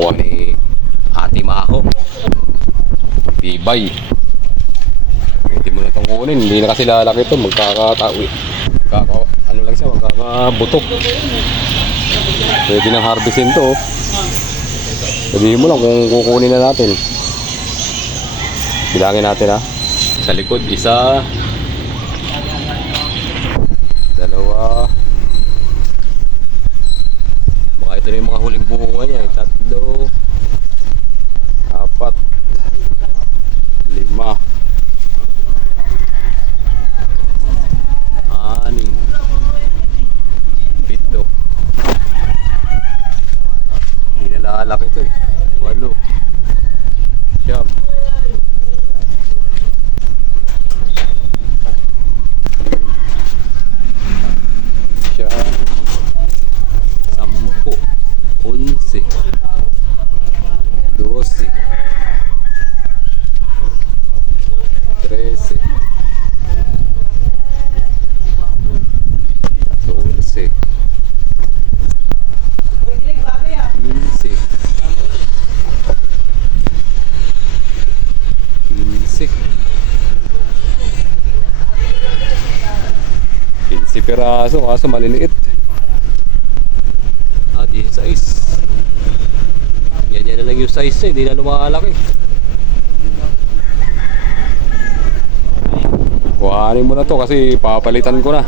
nakuha ni Ate Maho. Tibay. Pwede mo na itong kunin. Hindi na kasi lalaki ito. Ano lang siya, magkakabutok. Pwede nang harvestin to. Sabihin mo lang kung kukunin na natin. Bilangin natin ha. Sa likod, isa. Dalawa. Baka ito na yung mga huling bunga niya. 3, 4, 5, 6, 7. Hindi na lalaki ito eh. 8, 9. Sampu, 11, 12, 13, 14, 15 piraso, kaso maliliit. 16. Yan na lang yung size eh, hindi na lumalaki. Kuhanin mo na to kasi papalitan ko na.